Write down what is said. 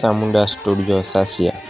Birsa Munda studio Sasiya